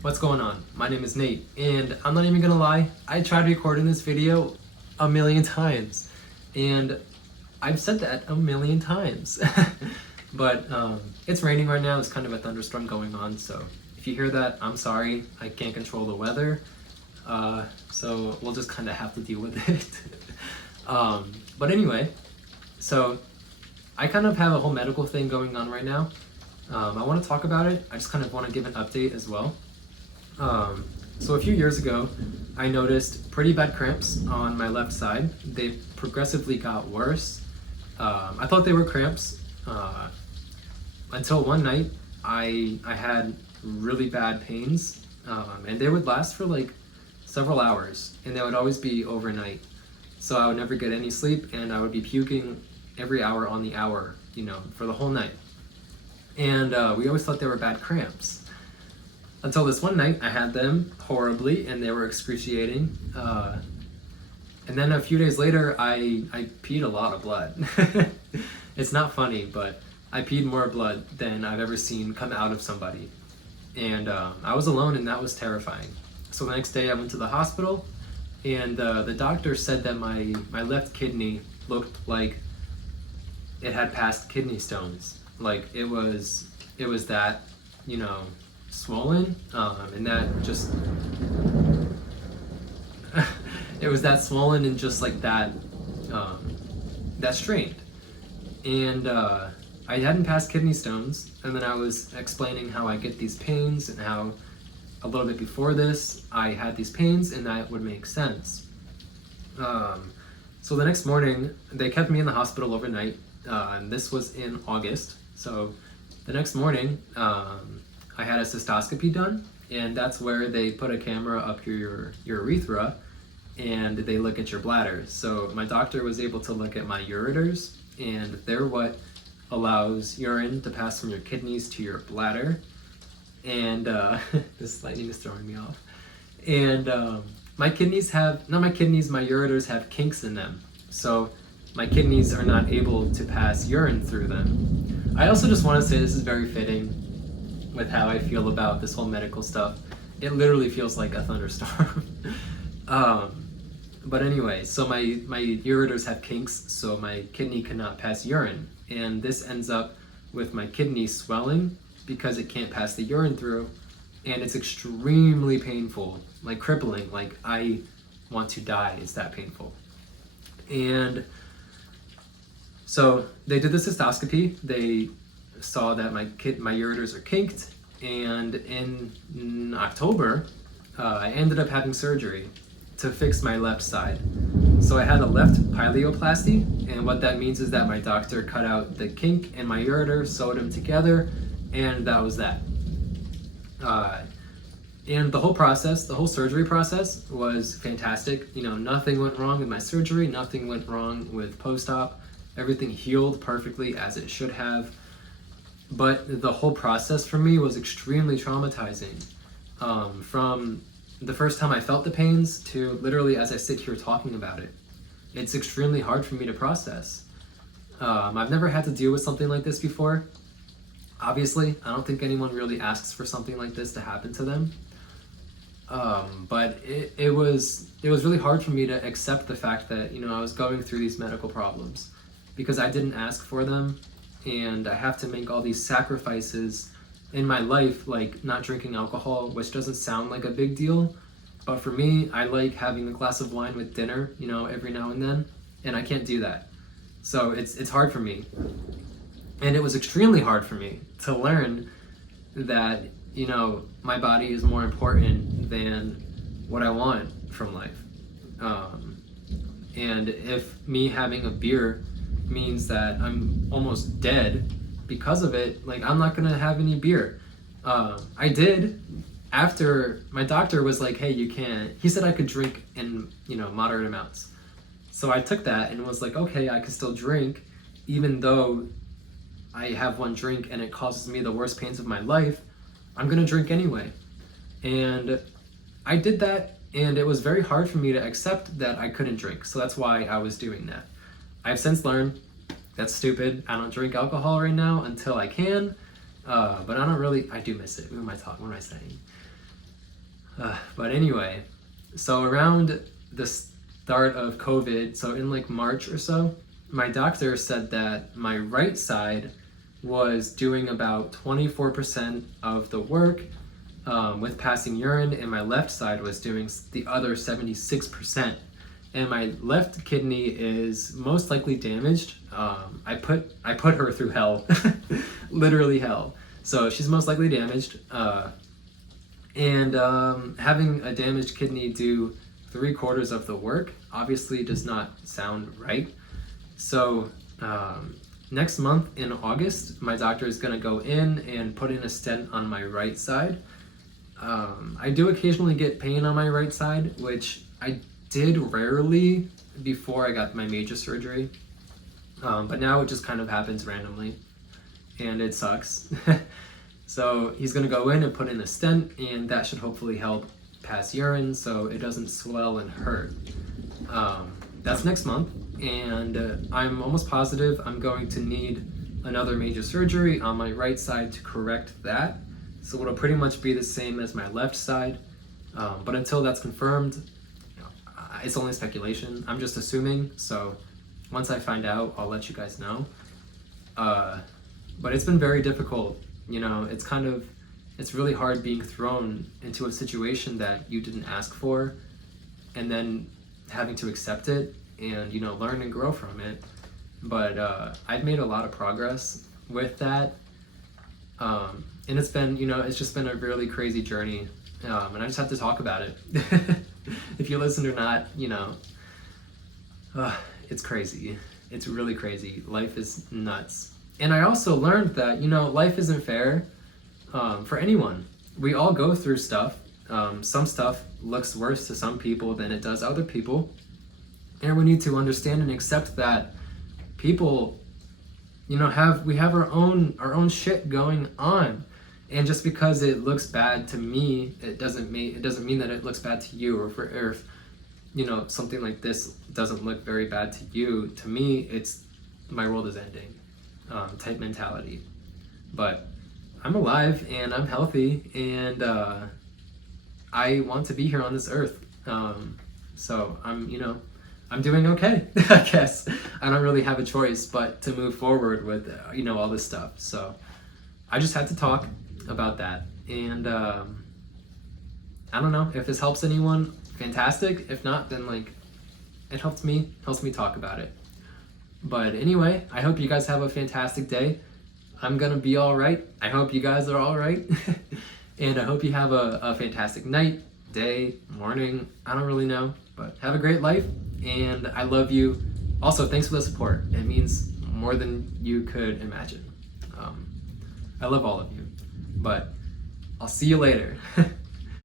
What's going on? My name is Nate, and I'm not even gonna lie, I tried recording this video a million times, and I've said that a million times. But it's raining right now, there's kind of a thunderstorm going on, so if you hear that, I'm sorry, I can't control the weather, so we'll just kind of have to deal with it. But anyway, so I kind of have a whole medical thing going on right now. I want to talk about it, I just kind of want to give an update as well. So a few years ago, I noticed pretty bad cramps on my left side. They progressively got worse. I thought they were cramps until one night I had really bad pains, and they would last for like several hours, and they would always be overnight. So I would never get any sleep, and I would be puking every hour on the hour, for the whole night. And we always thought they were bad cramps. Until this one night, I had them horribly, and they were excruciating. And then a few days later, I peed a lot of blood. It's not funny, but I peed more blood than I've ever seen come out of somebody. And I was alone, and that was terrifying. So the next day, I went to the hospital, and the doctor said that my left kidney looked like it had passed kidney stones. Like it was that, swollen, and that just it was that swollen and just like that that strained. And I hadn't passed kidney stones, and then I was explaining how I get these pains and how a little bit before this I had these pains, and that would make sense. So the next morning they kept me in the hospital overnight, and this was in August. So the next morning I had a cystoscopy done, and that's where they put a camera up your urethra and they look at your bladder. So my doctor was able to look at my ureters, and they're what allows urine to pass from your kidneys to your bladder. And this lightning is throwing me off. And my ureters have kinks in them. So my kidneys are not able to pass urine through them. I also just want to say this is very fitting with how I feel about this whole medical stuff. It literally feels like a thunderstorm. But anyway, so my ureters have kinks, so my kidney cannot pass urine. And this ends up with my kidney swelling because it can't pass the urine through. And it's extremely painful, like crippling, like I want to die, it's that painful. And so they did the cystoscopy, they saw that my ureters are kinked, and in October, I ended up having surgery to fix my left side. So I had a left pileoplasty, and what that means is that my doctor cut out the kink in my ureter, sewed them together, and that was that. And the whole surgery process was fantastic. Nothing went wrong with my surgery, nothing went wrong with post-op. Everything healed perfectly as it should have. But the whole process for me was extremely traumatizing. From the first time I felt the pains to literally as I sit here talking about it. It's extremely hard for me to process. I've never had to deal with something like this before. Obviously, I don't think anyone really asks for something like this to happen to them. But it was really hard for me to accept the fact that, I was going through these medical problems because I didn't ask for them, and I have to make all these sacrifices in my life, like not drinking alcohol, which doesn't sound like a big deal, but for me, I like having a glass of wine with dinner, every now and then, and I can't do that. So it's hard for me. And it was extremely hard for me to learn that, my body is more important than what I want from life. And if me having a beer means that I'm almost dead because of it, like I'm not gonna have any beer. I did after my doctor was like, hey, you can't. He said I could drink in, moderate amounts. So I took that and was like, okay, I can still drink even though I have one drink and it causes me the worst pains of my life. I'm gonna drink anyway. And I did that, and it was very hard for me to accept that I couldn't drink. So that's why I was doing that. I've since learned that's stupid. I don't drink alcohol right now until I can, but I do miss it. What am I saying? But anyway, so around the start of COVID, so in like March or so, my doctor said that my right side was doing about 24% of the work with passing urine, and my left side was doing the other 76%. And my left kidney is most likely damaged. I put her through hell, literally hell. So she's most likely damaged. And having a damaged kidney do 3/4 of the work obviously does not sound right. So next month in August, my doctor is going to go in and put in a stent on my right side. I do occasionally get pain on my right side, which I did rarely before I got my major surgery. But now it just kind of happens randomly, and it sucks. So he's going to go in and put in a stent, and that should hopefully help pass urine so it doesn't swell and hurt. That's next month, and I'm almost positive I'm going to need another major surgery on my right side to correct that. So it'll pretty much be the same as my left side. But until that's confirmed, it's only speculation. I'm just assuming. So once I find out, I'll let you guys know. But it's been very difficult. It's really hard being thrown into a situation that you didn't ask for, and then having to accept it and, learn and grow from it. But I've made a lot of progress with that. And it's been, it's just been a really crazy journey. And I just have to talk about it. If you listen or not, it's crazy. It's really crazy. Life is nuts. And I also learned that, life isn't fair for anyone. We all go through stuff. Some stuff looks worse to some people than it does other people. And we need to understand and accept that people, we have our own shit going on. And just because it looks bad to me, it doesn't mean that it looks bad to you, or if something like this doesn't look very bad to you. To me, it's my world is ending type mentality. But I'm alive and I'm healthy, and I want to be here on this earth. So I'm doing okay. I guess I don't really have a choice but to move forward with all this stuff. So I just had to talk about that, and I don't know if this helps anyone. Fantastic. If not, then it helps me talk about it. But anyway, I hope you guys have a fantastic day. I'm gonna be all right. I hope you guys are all right. And I hope you have a fantastic night, day, morning. I don't really know, but have a great life, and I love you. Also, thanks for the support. It means more than you could imagine. I love all of you. But I'll see you later.